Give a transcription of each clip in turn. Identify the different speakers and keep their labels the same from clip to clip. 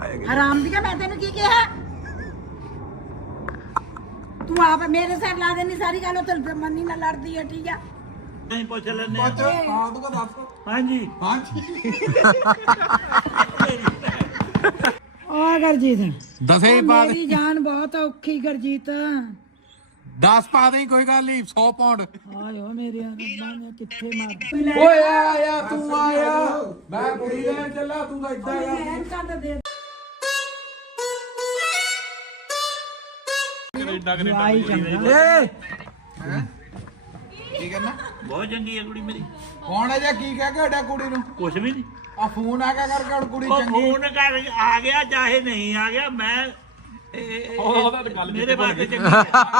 Speaker 1: ਹਰਾਮ ਦੀ ਮੈਂ ਤੈਨੂੰ ਕੀ ਕਿਹਾ ਤੂੰ ਆਪ ਮੇਰੇ ਸਿਰ ਲਾ ਦੇਣੀ ਸਾਰੀ ਗੱਲ ਉਹ ਮੰਨੀ ਨਾਲ ਲੜਦੀ ਹੈ ਠੀਕ ਆ
Speaker 2: ਨਹੀਂ ਪੁੱਛ ਲੈਣੇ
Speaker 3: ਹਾਂ ਤੂੰ ਕਹ ਦੱਸ
Speaker 2: ਹਾਂਜੀ
Speaker 3: ਹਾਂਜੀ
Speaker 1: ਆ ਗਰਜੀਤ
Speaker 4: ਦਸੇ ਪਾ ਦੇ
Speaker 1: ਮੇਰੀ ਜਾਨ ਬਹੁਤ ਔਖੀ ਗਰਜੀਤ
Speaker 4: 10 ਪਾ ਦੇ ਕੋਈ ਗੱਲ ਨਹੀਂ 100 ਪਾਉਂਡ
Speaker 1: ਹਾਏ ਓ ਮੇਰੇ ਰੱਬਾ ਨੇ ਕਿੱਥੇ ਮਾਰ
Speaker 4: ਓਏ ਆਇਆ ਤੂੰ ਆਇਆ ਮੈਂ ਕੁੜੀ ਲੈਣ ਚੱਲਾ ਤੂੰ ਤਾਂ ਇੱਦਾਂ
Speaker 1: ਐਨ ਕੰਦ ਦੇ ਆਈ ਚੰਗਾ
Speaker 4: ਏ
Speaker 3: ਕੀ ਕਰਨਾ
Speaker 2: ਬਹੁਤ ਚੰਗੀ ਹੈ ਕੁੜੀ ਮੇਰੀ
Speaker 3: ਕੌਣ ਹੈ ਜਾਂ ਕੀ ਕਹਿ ਕੇ ਹਟਿਆ ਕੁੜੀ ਨੂੰ
Speaker 2: ਕੁਛ ਵੀ ਨਹੀਂ
Speaker 3: ਆ ਫੋਨ ਆ ਕੇ ਕਰਕੇ ਹੁਣ ਕੁੜੀ
Speaker 2: ਉਹ
Speaker 3: ਚੰਗੀ
Speaker 2: ਫੋਨ ਕਰ ਆ ਗਿਆ ਚਾਹੇ ਨਹੀਂ ਆ ਗਿਆ ਮੈਂ ਉਹਦਾ ਤਾਂ ਗੱਲ ਮੇਰੇ ਵਾਸਤੇ ਚੰਗੀ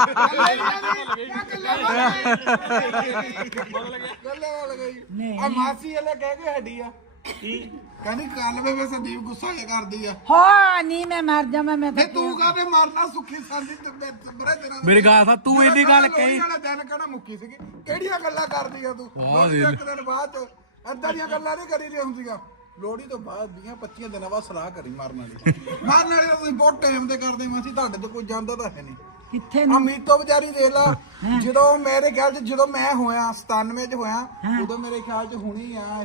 Speaker 3: ਆ ਮਾਸੀ ਵਾਲੇ ਕਹਿ ਕੇ ਹਟੀ ਆ
Speaker 2: ਕੀ
Speaker 3: ਕਹਿੰਦੀ ਕੱਲ ਵੇ ਸੰਦੀਪ ਗੁੱਸਾ ਜਿਹਾ ਕਰਦੀ ਆ
Speaker 1: ਹਾਂ ਨਹੀਂ ਮੈਂ ਮਰ ਜਾਵਾਂ ਮੈਂ ਤਾਂ
Speaker 3: ਨਹੀਂ ਤੂੰ ਕਾਹਦੇ ਮਰਨਾ ਸੁੱਖੀ ਸਾਂਦੀ ਤੇ ਬੜੇ ਦਿਨਾਂ
Speaker 4: ਮੇਰੀ ਗੱਲ ਸੁਣ ਤੂੰ ਇੰਨੀ ਗੱਲ ਕਹੀ
Speaker 3: ਵਾਲਾ ਦਿਨ ਕਹਿਣਾ ਮੁੱਕੀ ਸੀਗੀ ਕਿਹੜੀਆਂ ਗੱਲਾਂ ਕਰਦੀ ਆ ਤੂੰ
Speaker 4: ਵਾਹ
Speaker 3: ਲੋਹੜੀ ਦੇ ਇੱਕ ਦਿਨ ਬਾਅਦ ਏਦਾਂ ਦੀਆਂ ਗੱਲਾਂ ਨਹੀਂ ਕਰੀ ਦੀਆਂ ਹੁੰਦੀਆਂ ਲੋਹੜੀ ਤੋਂ ਬਾਅਦ 20-25 ਦਿਨਾਂ ਬਾਅਦ ਸਲਾਹ ਕਰੀ ਮਾਰਨ ਵਾਲੀ ਤੁਸੀਂ ਬਹੁਤ ਟਾਈਮ ਤੇ ਕਰਦੇ ਮਾਸੀ ਤੁਹਾਡੇ ਤੋਂ ਕੋਈ ਜਾਂਦਾ ਤਾਂ ਹੈ ਨਹੀਂ
Speaker 1: ਕਿੱਥੇ
Speaker 3: ਅਮੀਤ ਤੋਂ ਵਿਚਾਰੀ ਦੇਖ ਲਾ ਜਦੋਂ ਮੇਰੇ ਖਿਆਲ ਚ ਜਦੋਂ ਮੈਂ ਹੋਇਆ 97 ਚ ਹੋਇਆ ਉਦੋਂ ਮੇਰੇ ਖਿਆਲ ਚ ਹੁਣੀ ਆ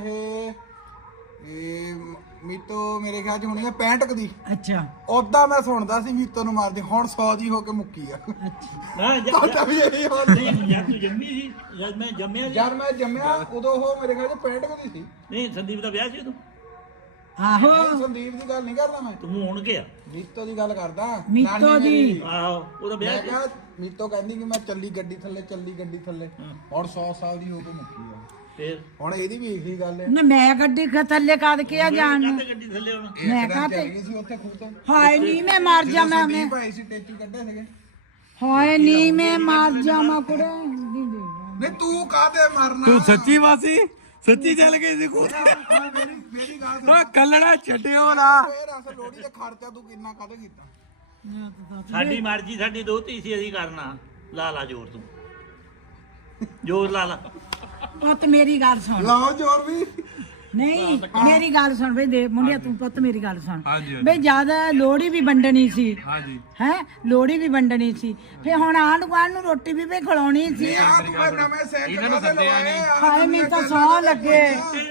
Speaker 3: ਇਹ ਮੀਤੋ ਮੇਰੇ ਖਿਆਲ ਚ ਹੋਣੀ ਆ 65 ਕ ਦੀ
Speaker 1: ਅੱਛਾ
Speaker 3: ਉਦਾਂ ਮੈਂ ਸੁਣਦਾ ਸੀ ਮੀਤੋ ਨੂੰ ਮਾਰਦੀ ਹੁਣ 100 ਦੀ ਹੋ ਕੇ ਮੁੱਕੀ ਆ
Speaker 2: ਹਾਂ
Speaker 3: ਤਾਂ ਵੀ ਇਹੀ ਹਾਲ ਸੀ।
Speaker 2: ਜਦ ਤੂੰ ਜੰਮੀ ਸੀ ਜਦ ਮੈਂ ਜੰਮਿਆ ਸੀ
Speaker 3: ਜਦ ਮੈਂ ਜੰਮਿਆ ਉਦੋਂ ਉਹ ਮੇਰੇ ਖਿਆਲ ਚ 65 ਕ ਦੀ ਸੀ
Speaker 2: ਨਹੀਂ ਸੰਦੀਪ ਦਾ ਵਿਆਹ ਸੀ ਤੂੰ
Speaker 1: ਆਹੋ
Speaker 3: ਨਹੀਂ, ਸੰਦੀਪ ਦੀ ਗੱਲ ਨਹੀਂ ਕਰਦਾ ਮੈਂ
Speaker 2: ਤੂੰ ਹੁਣ ਗਿਆ
Speaker 3: ਮੀਤੋ ਦੀ ਗੱਲ ਕਰਦਾ
Speaker 1: ਮੀਤੋ
Speaker 3: ਨਾਨੀ
Speaker 1: ਦੀ।
Speaker 3: ਮੇਰੀ।
Speaker 2: ਆਹੋ ਉਹਦਾ ਵਿਆਹ
Speaker 3: ਮੈਂ
Speaker 2: ਸੀ
Speaker 3: ਕਿਹਾ ਮੀਤੋ ਕਹਿੰਦੀ ਕਿ ਮੈਂ ਚੱਲੀ ਗੱਡੀ ਥੱਲੇ ਹੁਣ 100 ਸਾਲ ਦੀ ਹੋ ਕੇ ਮੁੱਕੀ ਆ
Speaker 2: ਫੇਰ
Speaker 3: ਹੁਣ ਇਹਦੀ ਵੀ ਇਹੀ ਗੱਲ ਹੈ
Speaker 1: ਨਾ ਮੈਂ ਗੱਡੀ ਥੱਲੇ ਕੱਢ ਕੇ ਆ ਜਾਣ ਨੂੰ
Speaker 2: ਕਾਹਤੇ ਗੱਡੀ ਥੱਲੇ ਹੁਣ
Speaker 1: ਮੈਂ
Speaker 3: ਇੱਕ ਦਿਨ
Speaker 1: ਕਾਹਤੇ?
Speaker 3: ਚੱਲ ਗਈ ਸੀ ਉੱਥੇ ਖੂਹ ਤੇ
Speaker 1: ਹਾਏ ਨਹੀਂ ਮੈਂ ਮਰ ਜਾਵਾਂ ਮੈਂ
Speaker 3: ਭਾਈ ਸੀ ਟੇਚੀ ਕੱਢੇ ਸੀਗੇ
Speaker 1: ਹਾਏ ਨਹੀਂ ਮੈਂ ਮਰ ਜਾਵਾਂ ਕੁੜੇ
Speaker 3: ਨਹੀਂ ਤੂੰ ਕਾਹਦੇ ਮਰਨਾ
Speaker 4: ਤੂੰ ਸੱਚੀ ਵਾਸੀ ਸੱਚੀ ਚੱਲ ਗਈ ਸੀ ਕੋ
Speaker 3: ਮੇਰੀ ਗੱਲ ਸੁਣ
Speaker 4: ਓ ਕੱਲੜਾ ਛੱਡਿਓ ਨਾ
Speaker 3: ਫੇਰ ਅਸ ਲੋੜੀ ਦਾ ਖਰਚਾ ਤੂੰ ਕਿੰਨਾ ਕਾਹਦੇ ਕੀਤਾ
Speaker 2: ਸਾਡੀ ਮਰਜ਼ੀ ਸਾਡੀ ਦੋਤੀ ਸੀ ਅਸੀਂ ਕਰਨਾ ਲਾ ਲਾ ਜ਼ੋਰ ਤੂੰ ਜ਼ੋਰ ਲਾ ਲਾ
Speaker 1: ਪੁੱਤ ਮੇਰੀ ਗੱਲ ਸੁਣ
Speaker 3: ਲਾਓ ਜੋਰ ਵੀ
Speaker 1: ਨਹੀਂ ਮੇਰੀ ਗੱਲ ਸੁਣ ਬਈ ਦੇ ਮੁੰਡਿਆ ਤੂੰ ਪੁੱਤ ਮੇਰੀ ਗੱਲ ਸੁਣ
Speaker 4: ਹਾਂਜੀ
Speaker 1: ਬਈ ਜਿਆਦਾ ਲੋੜੀ ਵੀ ਵੰਡਣੀ ਸੀ
Speaker 4: ਹਾਂਜੀ
Speaker 1: ਹੈ ਲੋੜੀ ਵੀ ਵੰਡਣੀ ਸੀ ਫੇ ਹੁਣ ਆਂਢ ਗੁਆਂਢ ਨੂੰ ਰੋਟੀ ਵੀ ਖਿਲਾਉਣੀ ਸੀ
Speaker 3: ਆ ਤੂੰ ਮੈਂ ਨਵੇਂ ਸਾਈਕਲ ਕਾਹਦੇ ਲਵਾਏ
Speaker 1: ਹਾਏ ਮੈਨੂੰ ਤਾਂ ਸੌ ਲੱਗੇ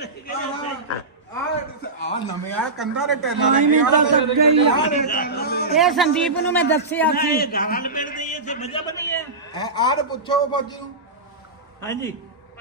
Speaker 3: ਆ ਨਵੇਂ ਆ ਕੰਧਾਂ ਦੇ ਟੈਲਾਂ
Speaker 1: ਹਾਏ ਮੈਨੂੰ ਤਾਂ ਲੱਗ ਗਈ ਆ। ਇਹ ਸੰਦੀਪ ਨੂੰ ਮੈਂ ਦੱਸਿਆ ਸੀ
Speaker 2: ਇਹ ਗਾਲ ਮਿਲਦੀ ਇੱਥੇ ਮਜ਼ਾ ਬਣੀ ਹੈ
Speaker 3: ਆਹ ਪੁੱਛੋ ਫੌਜੀ ਨੂੰ
Speaker 2: ਹਾਂਜੀ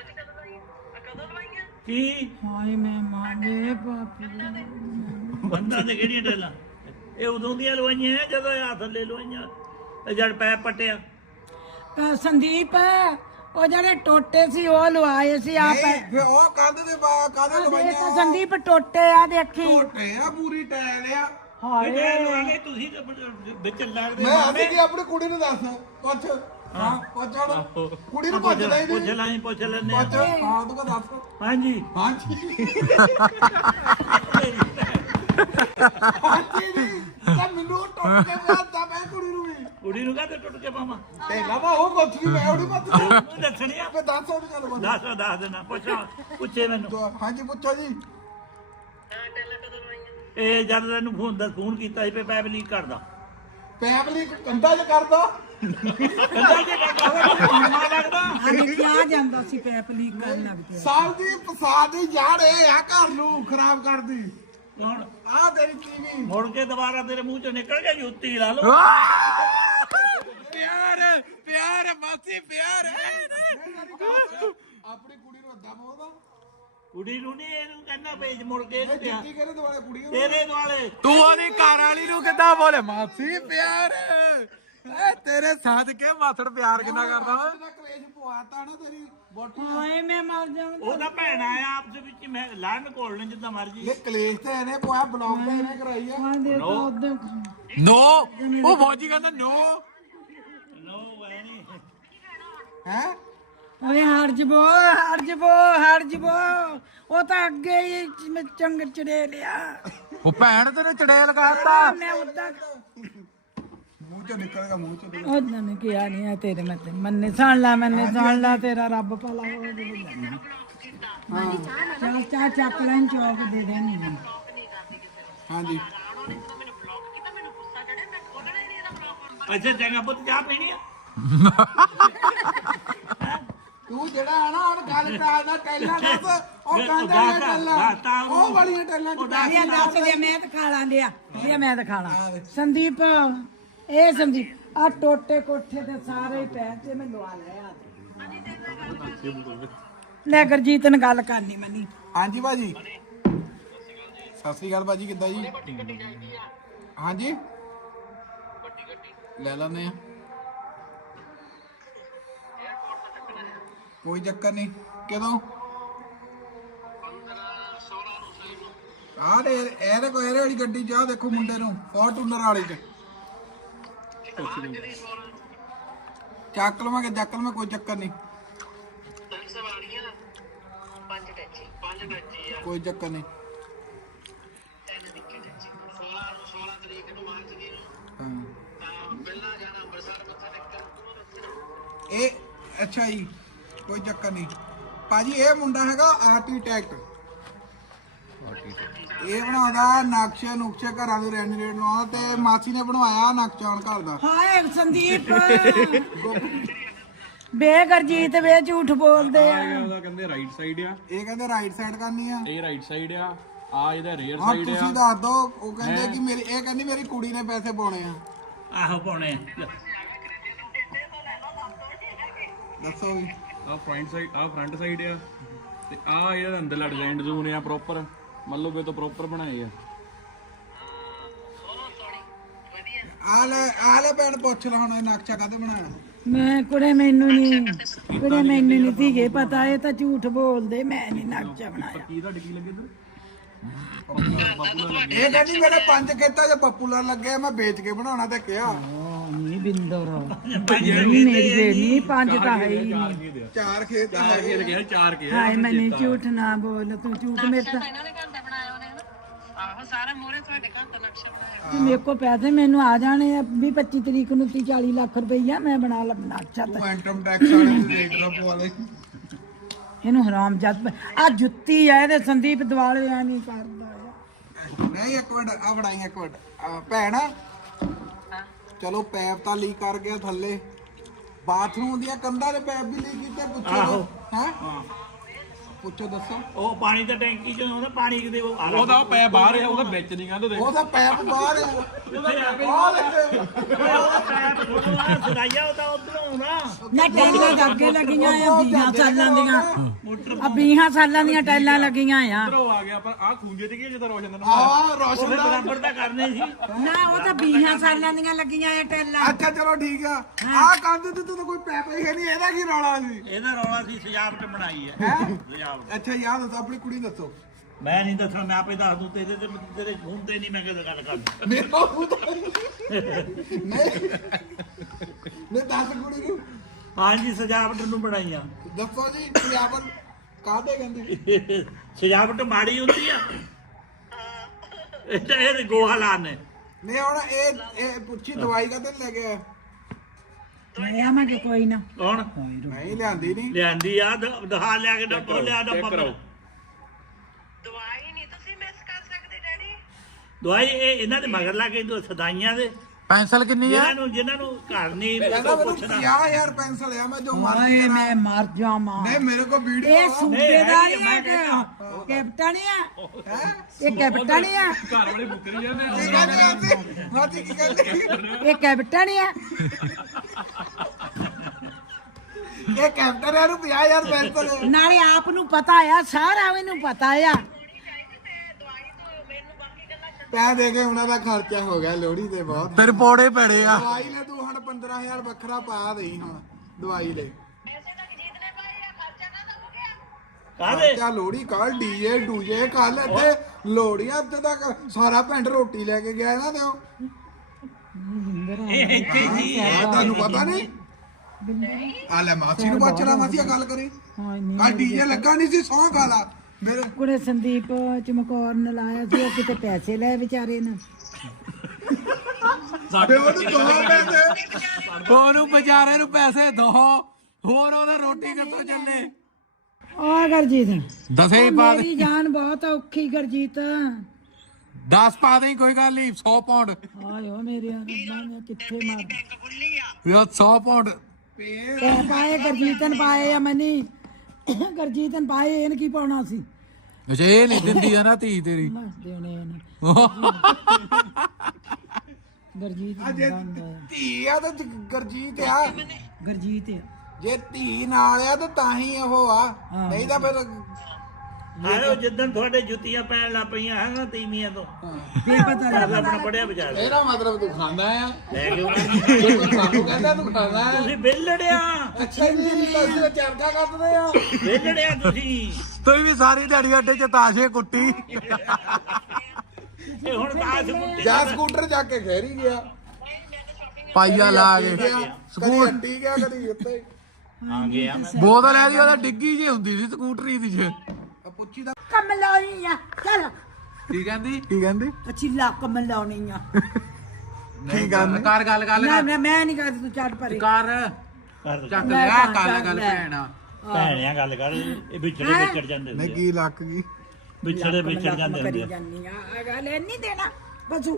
Speaker 2: ਕੀ
Speaker 1: ਹਾਏ ਮੈਂ ਮਾਰੇ ਬਾਪੂ
Speaker 2: ਬੰਦਾ ਤੇ ਕਿਹੜੀਆਂ ਟੈਲਾਂ ਇਹ ਉਦੋਂ ਦੀਆਂ ਲਵਾਈਆਂ ਜਦੋਂ ਇਹ ਥੱਲੇ ਲਵਾਈਆਂ ਇਹ ਜੜ ਪੈ ਪਟਿਆ
Speaker 1: ਸੰਦੀਪ ਉਹ ਜਿਹੜੇ ਟੋਟੇ ਸੀ ਉਹ ਲਵਾਏ ਸੀ ਆਪ
Speaker 3: ਫੇ ਉਹ ਕੰਧ ਦੇ ਕਾਹਦੇ
Speaker 1: ਦੇਖ
Speaker 3: ਲਵਾਈਆਂ
Speaker 1: ਸੰਦੀਪ ਟੋਟੇ ਆ ਦੇਖੀ
Speaker 3: ਝੋਟੇ ਆ ਪੂਰੀ ਟੈਲ ਆ
Speaker 1: ਹਾਏ
Speaker 2: ਇਹ ਲਵਾ ਕੇ ਤੁਸੀਂ ਤਾਂ ਵਿੱਚ ਲੱਗਦੇ
Speaker 3: ਮੈਂ ਆਦੀ ਕਿ ਆਪਣੀ ਕੁੜੀ ਨੂੰ ਦੱਸ ਪੁੱਛ ਹਾਂ ਪੁੱਛ ਹੁਣ ਕੁੜੀ ਨੂੰ ਪੁੱਛਦਾ ਹੀ
Speaker 2: ਪੁੱਛ
Speaker 3: ਨਹੀਂ
Speaker 2: ਲਾਂ ਪੁੱਛ ਲੈਣੇ
Speaker 3: ਪੁੱਛ ਹਾਂ ਤੂੰ ਕਹ ਦੱਸ
Speaker 2: ਹਾਂਜੀ
Speaker 3: ਹਾਂਜੀ ਹਾਂਜੀ ਨਹੀਂ ਤਾਂ ਮੈਨੂੰ ਟੁੱਟ ਕੇ ਪਿਆ ਮੈਂ ਕੁੜੀ ਨੂੰ ਵੀ
Speaker 2: ਕੁੜੀ ਨੂੰ ਕਾਹਤੇ ਟੁੱਟ ਕੇ ਪਾਵਾਂ
Speaker 3: ਤੇ ਲਾਵਾ ਉਹ ਕੁਛ ਵੀ ਮੈਂ ਉਹਦੀ ਮੱਤ
Speaker 2: ਤੂੰ ਦੱਸਣੀ ਆ
Speaker 3: ਤੇ ਦੱਸ ਉਹਦੀ ਗੱਲ ਬੰਦ
Speaker 2: ਦੱਸ ਦੇਣਾ ਪੁੱਛੇ ਮੈਨੂੰ
Speaker 3: ਹਾਂਜੀ ਪੁੱਛੋ ਜੀ
Speaker 2: ਇਹ ਜਦ ਤੈਨੂੰ ਫੋਨ ਕੀਤਾ ਸੀ ਪੈਪ ਲੀਕ ਕਰਦਾ
Speaker 3: ਪੈਬਲੀ ਕੰਧਾ ਚ ਕਰਦਾ
Speaker 2: ਕੰਦਾ ਜੇ ਕਰਦਾ ਲੱਗਦਾ
Speaker 1: ਅਰੇ ਕਿਆ ਜਾਂਦਾ ਸੀ ਪੈਪ ਲੀਕ ਕਰਨ ਲੱਗ ਪਿਆ
Speaker 3: ਸਾਲ ਦੀ ਫਸਾਦ ਦੀ ਯਾਰ ਇਹ ਆ ਘਰ ਨੂੰ ਖਰਾਬ ਕਰਦੀ
Speaker 2: ਹੁਣ
Speaker 3: ਆ ਤੇਰੀ ਟੀਵੀ
Speaker 2: ਮੁੜ ਕੇ ਦੁਬਾਰਾ ਤੇਰੇ ਮੂੰਹ ਚੋਂ ਨਿਕਲ ਗਿਆ ਜੁੱਤੀ ਲਾ ਲਓ
Speaker 4: ਪਿਆਰ ਪਿਆਰ ਮਾਸੀ ਪਿਆਰ
Speaker 3: ਆਪਣੀ ਕੁੜੀ ਨੂੰ ਅੱਧਾ ਬੋਲਦਾ
Speaker 2: ਕੁੜੀ ਨੂੰ ਨਹੀਂ ਇਹਨੂੰ ਕਹਿੰਦਾ ਭੇਜ ਮੁੜ ਕੇ ਇਹਨੂੰ ਪਿਆ
Speaker 3: ਕੀ ਕਰੇ ਦੁਆਲੇ ਕੁੜੀ ਨੂੰ
Speaker 2: ਤੇਰੇ ਦੁਆਲੇ
Speaker 4: ਤੂੰ ਉਹਦੀ ਘਰ ਵਾਲੀ ਨੂੰ ਕਿੱਦਾਂ ਬੋਲੇ ਮਾਸੀ ਪਿਆਰ ਏ ਤੇਰੇ ਸਾਥ ਕੇ ਮਾਸੜ ਪਿਆਰ ਕਿੰਨਾ ਕਰਦਾ ਓਏ
Speaker 3: ਤੇਰਾ ਕਲੇਸ਼ ਪਵਾਤਾ ਨਾ ਤੇਰੀ ਬੋਟੀ
Speaker 1: ਹਾਏ ਮੈਂ ਮਰ ਜਾਵਾਂ
Speaker 2: ਉਹਦਾ ਭੈਣ ਆਇਆ ਆਪਸ ਵਿੱਚ ਮੈਂ ਲੜਨ ਘੋਲਣ ਜਿੱਦਾਂ ਮਰਜੀ
Speaker 3: ਇਹ ਕਲੇਸ਼ ਤੇ ਇਹਨੇ ਪਵਾਇਆ ਬਲੌਗ ਤੇ ਇਹਨੇ ਕਰਾਈ ਆ
Speaker 1: ਹਾਂ ਦੇ ਤਾਂ ਉਦੋਂ
Speaker 4: ਨੋ ਉਹ ਫੌਜੀ ਕਹਿੰਦਾ ਨੋ
Speaker 2: ਨੋ ਵੈ ਨਹੀਂ
Speaker 3: ਹੈ
Speaker 1: ਓਏ ਹਟ ਜਬੋ ਉਹ ਤਾਂ ਅੱਗੇ ਹੀ ਮੈਂ ਚੰਗ ਚੜੇ ਲਿਆ
Speaker 4: ਉਹ ਭੈਣ ਤੈਨੂੰ ਚੜੇਲ ਕਰਤਾ
Speaker 1: ਮੈਂ ਉਦਾਂ
Speaker 3: ਮੂੰਹ ਚੋਂ ਨਿਕਲੇਗਾ ਮੂੰਹ ਚੋਂ
Speaker 1: ਉਹਨਾਂ ਨੇ ਕਿਹਾ ਨਹੀਂ ਆ ਤੇਰੇ ਮੈਂ ਤੇ ਮੰਨੇ ਸੁਣ ਲਾ ਤੇਰਾ ਰੱਬ ਭਲਾ ਹੋਵੇ ਹਾਂ ਚਾਹ ਚੱਕ ਲੈਣ ਚੌਕ ਦੇ ਦੇਣੀ
Speaker 3: ਹਾਂਜੀ
Speaker 2: ਅੱਛਾ ਚੰਗਾ ਪੁੱਤ ਚਾਹ ਪੀਣੀ ਆ
Speaker 3: ਤੂੰ ਜਿਹੜਾ ਆ ਨਾ ਹੁਣ ਗੱਲ ਕਰਦਾ ਟੈਲਾਂ ਦੱਸ ਉਹ ਕਹਿੰਦਾ ਇਹ ਟੈਲਾਂ ਉਹ ਵਾਲੀਆਂ ਟੈਲਾਂ ਚ
Speaker 1: ਇਹ ਦੱਸ ਦੇ ਮੈਂ ਤਾਂ ਖਾ ਲਾਂ ਲਿਆ ਇਹ ਮੈਂ ਤਾਂ ਖਾ ਲਾਂ ਸੰਦੀਪ ਇਹ ਸੰਦੀਪ ਆ ਟੋਟੇ ਕੋਠੇ ਤੇ ਸਾਰੇ ਪੈਰ ਤੇ ਮੈਂ ਲਵਾ ਲਿਆ ਲੈ ਗੁਰਜੀਤ ਨਾਲ ਗੱਲ ਕਰਨੀ ਮੰਨੀ
Speaker 3: ਹਾਂਜੀ ਭਾਜੀ ਸਤਿ ਸ੍ਰੀ ਅਕਾਲ ਭਾਜੀ ਕਿੱਦਾਂ ਜੀ ਹਾਂਜੀ ਲੈ ਲੈਂਦੇ ਆ ਕੋਈ ਚੱਕਰ ਨਹੀਂ ਕਦੋਂ ਆਹ ਇਹਦੇ ਕੋਈ ਇਹਦੇ ਵਾਲੀ ਗੱਡੀ ਚ ਆ ਦੇਖੋ ਮੁੰਡੇ ਨੂੰ ਫੋਰਟੂਨਰ ਵਾਲੀ ਚ ਚੱਕ ਲਵਾਂਗੇ ਕੋਈ ਚੱਕਰ ਨਹੀਂ ਕੋਈ ਚੱਕਰ ਨਹੀਂ ਇਹ ਅੱਛਾ ਜੀ ਕੋਈ ਚੱਕਰ ਨਹੀਂ ਭਾਜੀ ਇਹ ਮੁੰਡਾ ਹੈਗਾ ਆਰਕੀਟੈਕਟ ਇਹ ਬਣਾਉਂਦਾ ਨਕਸ਼ੇ ਘਰਾਂ ਦੇ ਰੈਨੋਵੇਟ ਲਾਉਂਦਾ ਤੇ ਮਾਸੀ ਨੇ ਬਣਵਾਇਆ ਨਕਸ਼ਾ ਹੁਣ ਘਰ ਦਾ
Speaker 1: ਹਾਏ ਸੰਦੀਪ ਬੇ ਗੁਰਜੀਤ ਵੇ ਝੂਠ ਬੋਲਦੇ ਆ
Speaker 4: ਉਹਦਾ ਕਹਿੰਦੇ ਰਾਈਟ ਸਾਈਡ ਆ
Speaker 3: ਇਹ ਕਹਿੰਦੇ ਰਾਈਟ ਸਾਈਡ ਕਰਨੀ ਆ
Speaker 4: ਇਹ ਰਾਈਟ ਸਾਈਡ ਆ ਇਹਦਾ ਰੀਅਰ
Speaker 3: ਹਾਂ
Speaker 4: ਸਾਈਡ
Speaker 3: ਤੁਸੀਂ ਦੱਸ ਦੋ ਉਹ ਕਹਿੰਦੇ ਕਿ ਇਹ ਕਹਿੰਦੀ ਮੇਰੀ ਕੁੜੀ ਨੇ ਪੈਸੇ ਪਾਉਣੇ ਆ
Speaker 2: ਆਹੋ ਪਾਉਣੇ
Speaker 3: ਦੱਸੋ ਵੀ
Speaker 4: ਆ ਫਰੰਟ ਸਾਈਡ ਆ ਤੇ ਆ ਇਹਦਾ ਅੰਦਰਲਾ ਡਿਜ਼ਾਈਨ ਜ਼ੋਨ ਆ ਪ੍ਰੋਪਰ ਮਤਲਬ ਇਹ ਤਾਂ ਪ੍ਰੋਪਰ ਬਣਾਏ ਆ
Speaker 3: ਆਲੇ ਭੈਣ ਪੁੱਛ ਲਾ ਹੁਣ ਇਹ ਨਕਸ਼ਾ ਕਾਹਦੇ ਬਣਾਇਆ
Speaker 1: ਮੈਂ ਮੈਨੂੰ ਨਹੀਂ ਸੀਗੇ ਪਤਾ ਇਹ ਤਾਂ ਝੂਠ ਬੋਲਦੇ ਮੈਂ ਨਹੀਂ ਨਕਸ਼ਾ ਬਣਾਇਆ
Speaker 4: ਕੀ ਤੁਹਾਡੇ ਕੀ ਲੱਗੇ ਇੱਧਰ
Speaker 3: ਇਹ ਕਹਿੰਦੀ ਮੇਰੇ 5 ਖੇਤਾਂ 'ਚ ਪਪੂਲਰ ਲੱਗੇ ਮੈਂ ਵੇਚ ਕੇ ਬਣਾਉਣਾ ਤੇ ਕਿਹਾ
Speaker 1: ਨਹੀਂ ਬਿੰਦਰ ਨਹੀਂ ਮੇਰੀ ਬੇਨੀ 5 ਤਾਂ ਹੈ ਹੀ ਨਹੀਂ
Speaker 3: 4 ਖੇਤ ਆ
Speaker 4: ਇਹ ਕਿਹਾ 4 ਕੇ
Speaker 1: ਹਾਏ ਮੈਨੂੰ ਝੂਠ ਨਾ ਬੋਲ ਤੂੰ ਝੂਠ ਮੇਰੇ ਤਾਂ ਮੇਰੇ ਕੋ ਪੈਸੇ ਮੈਨੂੰ ਆ ਜਾਣੇ ਆ 20-25 ਤਰੀਕ ਨੂੰ 30-40 ਲੱਖ ਰੁਪਈਆ ਮੈਂ ਬਣਾ ਲਾ ਨਕਸ਼ਾ
Speaker 3: ਤੂੰ ਇਨਕਮ ਟੈਕਸ ਵਾਲੇ ਨੂੰ ਰੇਟ ਨਾ ਪਵਾ ਲੈ
Speaker 1: ਇਹਨੂੰ ਹਰਾਮ ਜੱਤ ਆ ਜੁੱਤੀ ਆ ਇਹਦੇ ਸੰਦੀਪ ਦਿਵਾਲੇ ਆ ਨਹੀਂ ਕਰਦਾ
Speaker 3: ਨਹੀਂ ਇੱਕ ਮਿੰਟ ਆ ਫੜਾਈ ਇੱਕ ਮਿੰਟ ਭੈਣ ਚਲੋ ਪੈਪ ਤਾਂ ਲੀਕ ਕਰ ਗਿਆ ਥੱਲੇ ਬਾਥਰੂਮ ਦੀਆਂ ਕੰਧਾਂ ਦੇ ਪੈਪ ਵੀ ਲੀਕ ਕੀਤੇ ਪੁੱਛੋ ਹੈ ਪੁੱਛੋ ਦੱਸੋ
Speaker 2: ਉਹ ਪਾਣੀ ਦਾ ਟੈਂਕੀ ਚੋਂ ਆਉਂਦਾ ਪਾਣੀ ਕਿਤੇ
Speaker 4: ਉਹਦਾ ਪੈ ਬਾਹਰ ਆ ਉਹਦਾ ਵਿੱਚ ਨਹੀਂ ਕਹਿੰਦੇ
Speaker 3: ਉਹਦਾ ਪੈਪ ਬਾਹਰ ਆ
Speaker 2: ਸਦਾਈਆ ਉਹ ਤਾਂ ਉਧਰੋਂ ਆਉਂਦਾ
Speaker 1: ਨਾ ਟੈਲਾਂ ਦੇ ਅੱਗੇ ਲੱਗੀਆਂ ਆ 20 ਸਾਲਾਂ ਦੀਆਂ ਆ 20 ਸਾਲਾਂ ਦੀਆਂ ਟੈਲਾਂ ਲੱਗੀਆਂ ਆ
Speaker 4: ਉਧਰੋਂ ਆ ਗਿਆ ਪਰ ਆ ਖੂੰਜੇ ਚ ਕੀ ਜਦੋਂ ਰੋਸ਼ਨ ਦਾ
Speaker 3: ਆ ਰੋਸ਼ਨ ਦਾ
Speaker 2: ਬਰਾਬਰ ਤਾਂ ਕਰਨੇ ਸੀ
Speaker 1: ਨਾ ਉਹ ਤਾਂ 20 ਸਾਲਾਂ ਦੀਆਂ ਲੱਗੀਆਂ ਆ ਟੈਲਾਂ
Speaker 3: ਅੱਛਾ ਚਲੋ ਠੀਕ ਆ ਆ ਕੰਧ ਤੇ ਤਾਂ ਕੋਈ ਪੈਪ ਹੀ ਨਹੀਂ ਇਹਦਾ ਕੀ ਰੌਲਾ ਸੀ
Speaker 2: ਇਹਦਾ ਰੌਲਾ ਸੀ ਸਜਾਵਟ ਬਣਾਈ ਹੈ
Speaker 3: ਅੱਛਾ ਯਾਦ ਦੱਸੋ ਆਪਣੀ ਕੁੜੀ ਦੱਸੋ
Speaker 2: ਮੈਂ ਨਹੀਂ ਦੱਸਣਾ ਮੈਂ ਆਪੇ ਦੱਸ ਦੂੰ ਤੇਰੇ ਤੇ ਤੇਰੇ ਫੋਨ ਤੇ ਨਹੀਂ ਮੈਂ ਕਦੇ ਗੱਲ ਕਰਦਾ
Speaker 3: ਮੇਰਾ ਨਹੀਂ ਦੱਸ ਕੁੜੀ ਨੂੰ
Speaker 2: ਹਾਂਜੀ ਸਜਾਵਟ ਨੂੰ ਬਣਾਈਆਂ
Speaker 3: ਦੱਸੋ ਜੀ ਸਜਾਵਟ ਕਾਹਦੇ ਕਹਿੰਦੇ
Speaker 2: ਸਜਾਵਟ ਮਾੜੀ ਹੁੰਦੀ ਆ ਇਹ ਗੋਹਾ ਲਾਣੇ
Speaker 3: ਨਹੀਂ ਹੁਣ ਇਹ ਪੁੱਛੀ ਦਵਾਈ ਕਾਹਦੇ ਲੈ ਕੇ
Speaker 1: ਆਵਾਂਗੇ ਕੋਈ ਨਾ
Speaker 2: ਕੌਣ
Speaker 3: ਨਹੀਂ ਲਿਆਂਦੀ ਨਹੀਂ
Speaker 2: ਲਿਆਂਦੀ ਆ ਦਹਾ ਲਿਆ ਕੇ ਡੱਬਾ ਲਿਆ ਡੱਬਾ
Speaker 5: ਦਵਾਈ ਨਹੀਂ ਤੁਸੀਂ ਮਿਸ ਕਰ ਸਕਦੇ ਡੈਡੀ
Speaker 2: ਦਵਾਈ ਇਹ ਇਹਨਾਂ ਦੇ ਮਗਰ ਲਾ ਕੇ ਸਦਾਈਆਂ ਦੇ
Speaker 4: ਪੈਨਸਲ ਕਿੰਨੀ
Speaker 2: ਜਿਨ੍ਹਾਂ ਨੂੰ ਘਰ ਨਹੀਂ
Speaker 3: ਕਹਿੰਦਾ ਮੈਨੂੰ
Speaker 2: ਪੁੱਛਦਾ
Speaker 3: 50000 ਪੈਨਸਲ ਆ ਮੈਂ ਜੋ ਮਰਜ਼ੀ
Speaker 1: ਓਏ
Speaker 3: ਕਰਾਂ।
Speaker 1: ਮੈਂ ਮਰ ਜਾਵਾਂ
Speaker 3: ਨਹੀਂ ਮੇਰੇ ਕੋਲ ਵੀਡੀਓ
Speaker 1: ਇਹ ਸੂਬੇਦਾਰ ਹੀ ਆ ਕੈਪਟਨ ਆ
Speaker 3: ਹੈ
Speaker 1: ਇਹ ਕੈਪਟਨ ਆ
Speaker 4: ਘਰ ਵਾਲੇ ਬੁੱਕਰੀ ਜਾਂਦੇ
Speaker 3: ਕੀ ਕਹਿੰਦੇ ਮਾਤੀ ਕੀ ਕਹਿੰਦੇ
Speaker 1: ਇਹ ਕੈਪਟਨ ਆ
Speaker 3: ਇਹ ਕੈਪਟਨ ਆ ਨੂੰ 50000 ਪੈਨਸਲ
Speaker 1: ਨਾਲੇ ਆਪ ਨੂੰ ਪਤਾ ਆ ਸਾਰਾ ਇਹਨੂੰ ਪਤਾ ਆ
Speaker 3: ਪੈ ਦੇ ਕੇ ਉਹਨਾਂ ਦਾ ਖਰਚਾ ਹੋ ਗਿਆ ਲੋਹੜੀ ਤੇ ਬਹੁਤ
Speaker 4: ਫਿਰ ਪੋੜੇ ਪੜੇ ਆ
Speaker 3: ਦਵਾਈ ਲੈ ਤੂੰ ਹੁਣ 15000 ਵੱਖਰਾ ਪਾ ਦੇਈ ਹੁਣ ਦਵਾਈ ਲੈ
Speaker 2: ਕਾਹਦੇ
Speaker 3: ਖਰਚਾ ਲੋਹੜੀ ਕੱਲ ਡੀਜੇ ਡੂਜੇ ਕੱਲ ਇੱਥੇ ਲੋਹੜੀਆਂ ਤੇ ਤੱਕ ਸਾਰਾ ਪਿੰਡ ਰੋਟੀ ਲੈ ਕੇ ਗਿਆ ਇਹਨਾਂ ਦੇ
Speaker 2: ਇਹ ਇੱਥੇ ਜੀ
Speaker 3: ਤੁਹਾਨੂੰ ਪਤਾ ਨਹੀਂ ਆ ਲੈ ਮਾਸੀ ਨੂੰ ਪੁੱਛ ਲੈ ਮਾਸੀ ਗੱਲ ਕਰੀ
Speaker 1: ਹਾਂ ਨਹੀਂ
Speaker 3: ਕੱਲ ਡੀਜੇ ਲੱਗਾ ਨਹੀਂ ਸੀ ਸੌਂ ਗਾਲਾ ਮੇਰੇ
Speaker 1: ਕੁੜੇ ਸੰਦੀਪ ਚਮਕੌਰ ਨੇ ਲਾਇਆ ਸੀ ਉਹ ਕਿਤੇ ਪੈਸੇ ਲੈ ਵਿਚਾਰੇ ਨੇ
Speaker 3: ਸਾਡੇ ਉਹਨੂੰ ਦੋ ਪੈਸੇ
Speaker 4: ਉਹਨੂੰ ਵਿਚਾਰੇ ਨੂੰ ਪੈਸੇ ਦੋ ਹੋਰ ਉਹਦੇ ਰੋਟੀ ਕਿੱਥੋਂ ਚੱਲੇ
Speaker 1: ਆ ਗਰਜੀਤ
Speaker 4: ਦਸੇ
Speaker 1: ਮੇਰੀ ਜਾਨ ਬਹੁਤ ਔਖੀ ਗਰਜੀਤ
Speaker 4: 10 ਪਾ ਦੇ ਕੋਈ ਗੱਲ ਨਹੀਂ 100 ਪਾਉਂਡ
Speaker 1: ਆਇਓ ਮੇਰੇ ਰੱਬਾ ਨੇ ਕਿੱਥੇ ਮਾਰ
Speaker 4: ਯਾ 100 ਪਾਉਂਡ
Speaker 1: ਇਹ ਪਾਏ ਗਰਜੀਤਨ ਪਾਏ ਆ ਮਨੀ ਗਰਜੀਤਨ ਪਾਏ ਇਹਨ ਕੀ ਪਾਉਣਾ ਸੀ
Speaker 4: ਅੱਛਾ ਇਹ ਨਹੀਂ ਦਿੰਦੀ ਆ ਨਾ ਧੀ ਤੇਰੀ
Speaker 1: ਬਸ ਦੇਣੇ ਇਹਨੇ ਗਰਜੀਤ
Speaker 3: ਧੀ ਆ ਤੇ ਗਰਜੀਤ ਆ
Speaker 1: ਗਰਜੀਤ
Speaker 3: ਜੇ ਧੀ ਨਾਲ ਆ ਤਾਂ ਤਾਂ ਹੀ ਉਹ ਆ ਨਹੀਂ ਤਾਂ ਫਿਰ
Speaker 2: ਆਇਓ ਜਿੱਦਣ ਤੁਹਾਡੇ ਜੁੱਤੀਆਂ ਪੈਣ ਲੱਗ ਪਈਆਂ ਹੈ ਨਾ ਤੀਵੀਆਂ ਤੋਂ
Speaker 1: ਫੇਰ ਪਤਾ
Speaker 2: ਚੱਲ ਆਪਣਾ ਪੜਿਆ ਵਿਚਾਰ
Speaker 3: ਇਹਦਾ ਮਤਲਬ ਤੂੰ ਖਾਂਦਾ ਆ
Speaker 2: ਲੈ ਕੇ
Speaker 3: ਸਾਨੂੰ ਕਹਿੰਦਾ ਤੂੰ ਖਾਂਦਾ ਆ
Speaker 2: ਤੁਸੀਂ ਵਿਹਲੜਿਆ
Speaker 3: ਅੱਛਾ ਜੀ ਤੁਸੀਂ ਚਰਚਾ ਕਰਦੇ ਆ
Speaker 2: ਵਿਹਲੜਿਆ ਤੁਸੀਂ
Speaker 4: ਤੂੰ ਵੀ ਸਾਰੀ ਦਿਹਾੜੀ ਅੱਡੇ ਚ ਤਾਸ਼ੇ ਕੁੱਟੀ
Speaker 2: ਇਹ ਹੁਣ ਤਾਸ਼ ਮੁੱਟੀ
Speaker 3: ਜਾਂ ਸਕੂਟਰ ਜਾ ਕੇ ਖੇਰੀ ਗਿਆ
Speaker 4: ਪਾਈਆ ਲਾ ਕੇ
Speaker 3: ਕਦੀ ਅੱਡੀ ਗਿਆ ਕਦੀ ਉੱਤੇ
Speaker 2: ਆ ਗਿਆ ਮੈਂ
Speaker 4: ਬੋਤਲ ਇਹਦੀ ਉਹਦਾ ਡਿੱਗੀ ਜੀ ਹੁੰਦੀ ਸੀ ਸਕੂਟਰੀ ਦੀ ਚ
Speaker 3: ਪੁੱਛੀ ਦਾ
Speaker 1: ਕੰਮ ਲਾਉਣੀ ਆ ਚੱਲ
Speaker 4: ਕੀ ਕਹਿੰਦੀ
Speaker 1: ਅੱਛੀ ਲੱਕ ਮਲਾਉਣੀ ਆ
Speaker 4: ਕੀ ਗੱਲ ਕਰ ਗੱਲ
Speaker 1: ਨਾ ਮੈਂ ਨਹੀਂ ਕਰਦੀ ਤੂੰ ਛੱਡ ਪਰੇ
Speaker 4: ਕਰ
Speaker 2: ਕਰ
Speaker 4: ਚੱਕ
Speaker 1: ਲੈ,
Speaker 4: ਲਿਆ
Speaker 1: ਕਰ
Speaker 4: ਗੱਲ
Speaker 1: ਲੈ।
Speaker 4: ਭੈਣਾ
Speaker 2: ਭੈਣਿਆਂ ਗੱਲ ਕਰ ਇਹ ਵਿਛੜੇ ਵਿਛੜ ਜਾਂਦੇ
Speaker 3: ਨਹੀਂ
Speaker 2: ਹੁੰਦੇ
Speaker 3: ਕੀ ਲੱਕ ਗਈ
Speaker 2: ਵਿਛੜੇ ਵਿਛੜ ਜਾਂਦੇ
Speaker 1: ਕਰੀ
Speaker 2: ਹੁੰਦੇ
Speaker 1: ਜਾਂਦੀ ਆ ਗੱਲ ਨਹੀਂ ਦੇਣਾ ਬਸੂ